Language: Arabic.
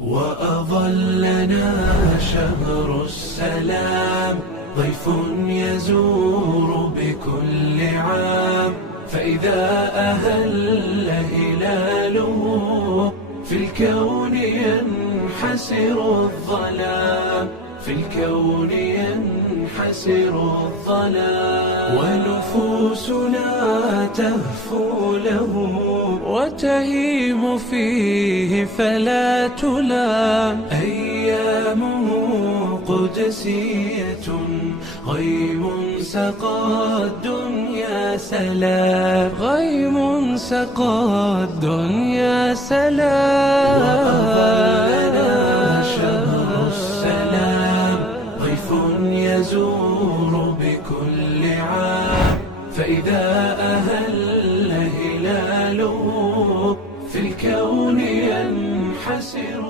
وأظلنا شهر السلام، ضيف يزور بكل عام، فإذا أهل هلاله في الكون ينحسر الظلام، في الكون ينحسر الظلام، ونفوسنا تهفو له وتهيم فيه فلا تلام. أيامه قدسية غيم سقى الدنيا سلام، غيم سقى الدنيا سلام. وأظلنا شهر السلام، ضيف يزور بكل عام، فإذا أهل هلاله في الكون ينحسر